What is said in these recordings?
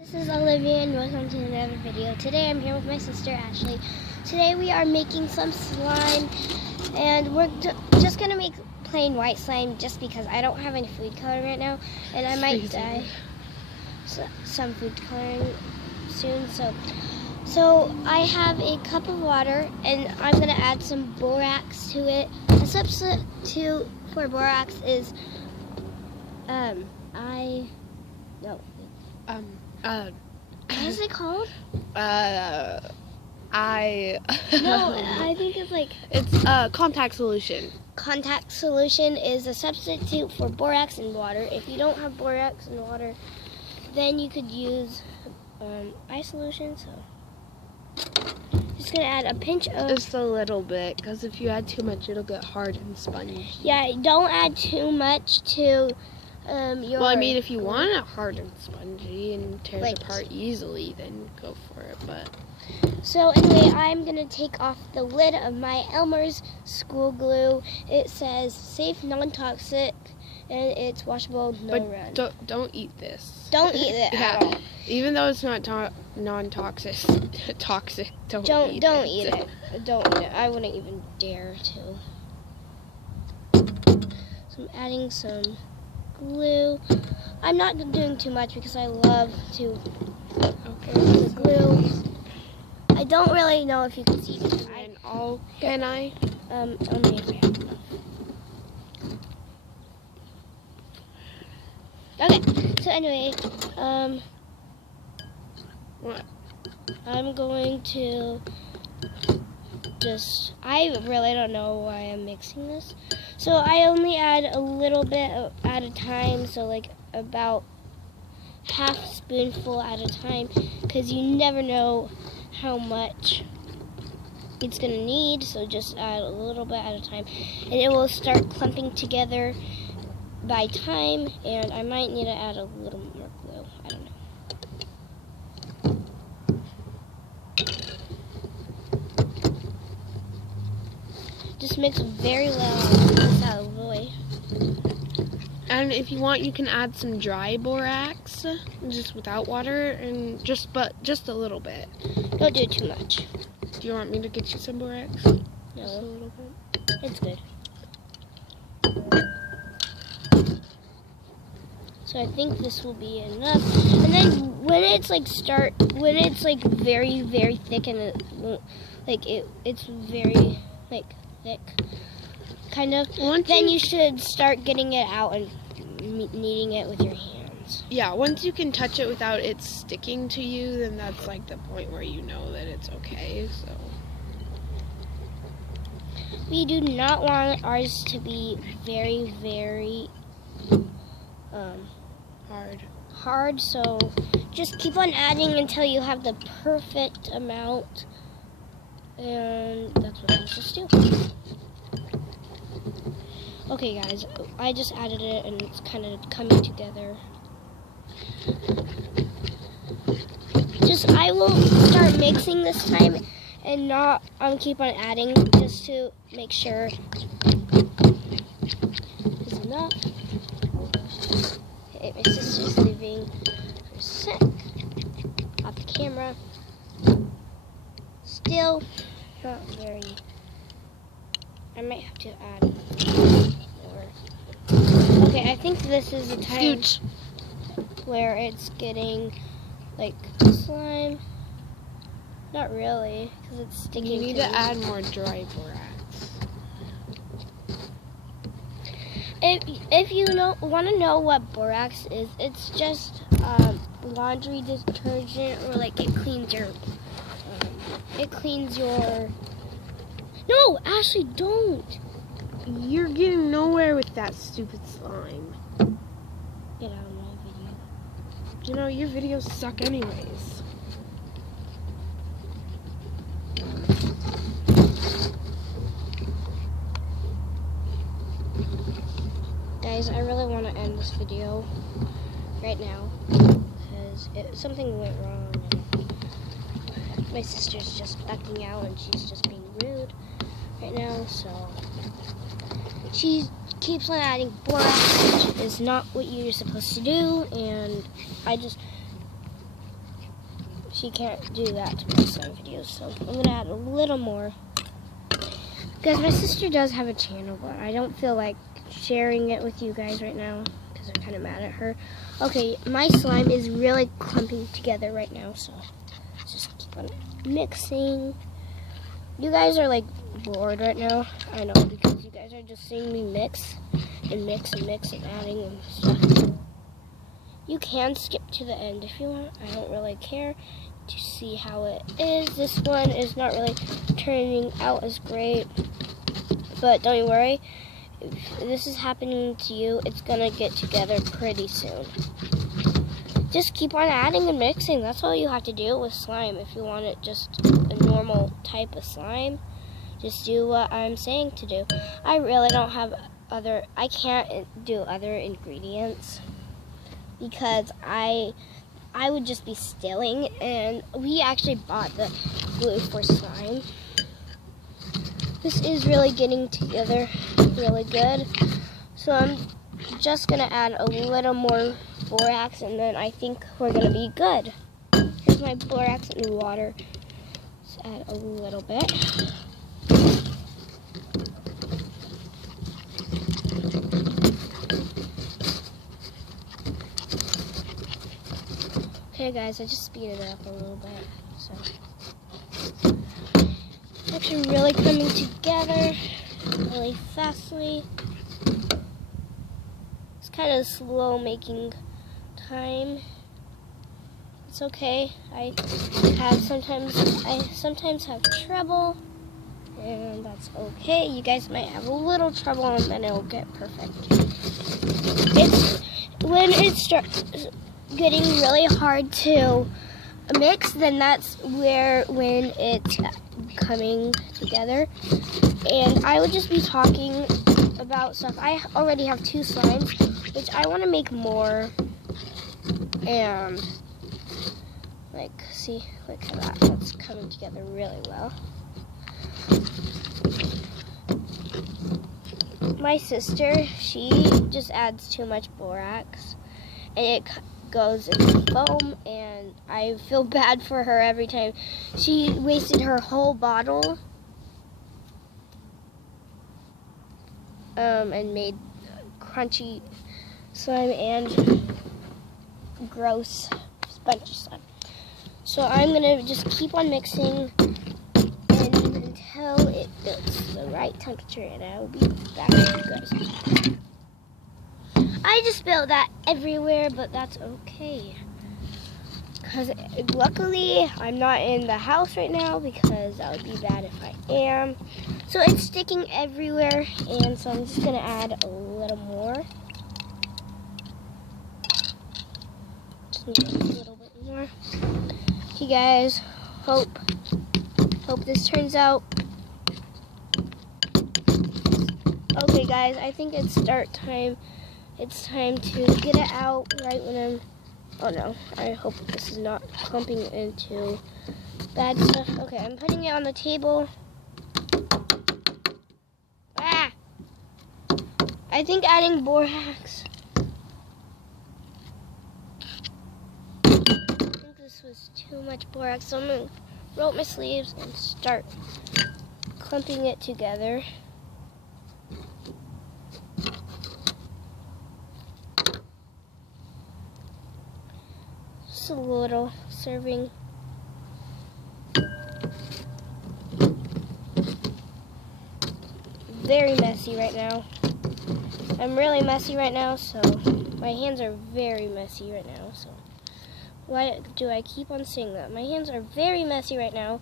This is Olivia and welcome to another video. Today I'm here with my sister Ashley. Today we are making some slime and we're just going to make plain white slime just because I don't have any food coloring right now and I might dye some food coloring soon. So I have a cup of water and I'm going to add some borax to it. The substitute for borax is what is it called? No, I think it's contact solution. Contact solution is a substitute for borax and water. If you don't have borax and water, then you could use eye solution. So just gonna add a pinch of. Just a little bit, because if you add too much, it'll get hard and spongy. Yeah, don't add too much to your. Well, I mean, if you want it hard and spongy and tears apart easily, then go for it. But so anyway, I'm gonna take off the lid of my Elmer's school glue. It says safe, non-toxic, and it's washable, no run. Don't eat this. Don't eat it at all. Even though it's not non-toxic, don't eat it. Don't eat it. Don't eat it. I wouldn't even dare to. So I'm adding some glue. I'm not doing too much because I love to the glue. I don't really know if you can see it. Can I? Only if I have enough. Okay, so anyway, What? I'm going to I really don't know why I'm mixing this. So I only add a little bit at a time, so like about half spoonful at a time, because you never know how much it's going to need, so just add a little bit at a time. And it will start clumping together by time, and I might need to add a little more glue. I don't know. Just mix very well. This out of the way. And if you want, you can add some dry borax, just without water, and just a little bit. Don't do too much. Do you want me to get you some borax? No, just a little bit. It's good. So I think this will be enough. And then when it's very, very thick and it won't, it's very thick, kind of. Then you should start getting it out and kneading it with your hands. Yeah, once you can touch it without it sticking to you, then that's like the point where you know that it's okay. So we do not want ours to be very, very hard, so just keep on adding until you have the perfect amount, and that's what let's just do. Okay guys, I just added it and it's kind of coming together. I will start mixing this time and not keep on adding just to make sure it's enough. Okay, my sister's leaving for a sec off the camera. Still not very. I might have to add more. Okay, I think this is the time where it's getting like slime. Not really, because it's sticking. You need to add more dry borax. If you want to know what borax is, it's just laundry detergent, or like it cleans your. No, Ashley, don't. You're getting nowhere with that stupid slime. Get out of my video. You know, your videos suck anyways. Guys, I really want to end this video right now because something went wrong and my sister's just backing out and she's just being rude right now, so she keeps on adding borax, which is not what you're supposed to do, and I just she can't do that to my slime videos, so I'm gonna add a little more. Guys, my sister does have a channel, but I don't feel like sharing it with you guys right now because I'm kind of mad at her. Okay, my slime is really clumping together right now, so let's just keep on mixing. You guys are like bored right now, I know, because you guys are just seeing me mix and mix and mix and adding and stuff. You can skip to the end if you want. I don't really care to see how it is. This one is not really turning out as great, but don't you worry. If this is happening to you, it's gonna get together pretty soon. Just keep on adding and mixing. That's all you have to do with slime. If you want it just a normal type of slime, just do what I'm saying to do. I really don't have I can't do other ingredients because I would just be stealing, and we actually bought the glue for slime. This is really getting together really good. So I'm just gonna add a little more borax, and then I think we're gonna be good. Here's my borax and water. Let's add a little bit. Okay guys, I just speeded it up a little bit, so it's actually really coming together really fastly. It's kind of slow making time. It's okay. I sometimes have trouble, and that's okay. You guys might have a little trouble, and then it'll get perfect. It's when it starts getting really hard to mix, then that's when it's coming together. And I would just be talking about stuff. I already have 2 slimes, which I want to make more. And like, see, look at that. That's coming together really well. My sister, she just adds too much borax, and it goes into foam, and I feel bad for her every time. She wasted her whole bottle and made crunchy slime and gross spongy slime. So I'm gonna just keep on mixing until it gets the right temperature, and I will be back with you guys. I just spilled that everywhere, but that's okay. Because luckily, I'm not in the house right now, because that would be bad if I am. So it's sticking everywhere, and so I'm just going to add a little more. Just need a little bit more. Okay, guys, hope this turns out. Okay, guys, I think it's start time. It's time to get it out right when I'm, oh no, I hope this is not clumping into bad stuff. Okay, I'm putting it on the table. Ah! I think adding borax. I think this was too much borax, so I'm going to roll up my sleeves and start clumping it together. A little serving. Very messy right now. I'm really messy right now, so my hands are very messy right now. So why do I keep on saying that? My hands are very messy right now,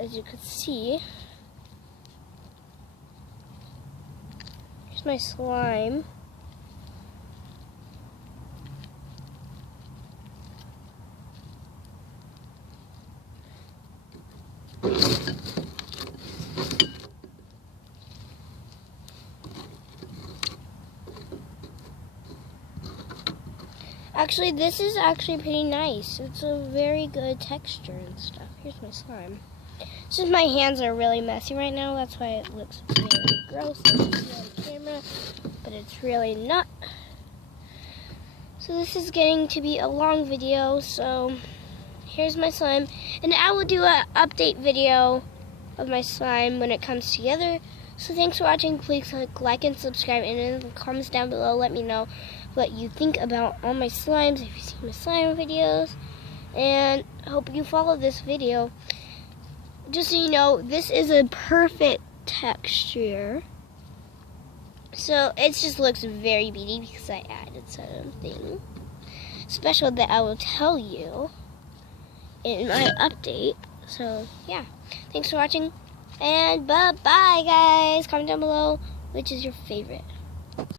as you could see. Here's my slime. Actually, this is actually pretty nice. It's a very good texture and stuff. Here's my slime. It's just my hands are really messy right now. That's why it looks very gross on camera, but it's really not. So this is getting to be a long video, so here's my slime, and I will do an update video of my slime when it comes together. So thanks for watching. Please click like and subscribe, and in the comments down below let me know what you think about all my slimes, if you see my slime videos, and I hope you follow this video. Just so you know, this is a perfect texture, so it just looks very beauty because I added something special that I will tell you in my update. So yeah, thanks for watching, and bye bye guys. Comment down below which is your favorite.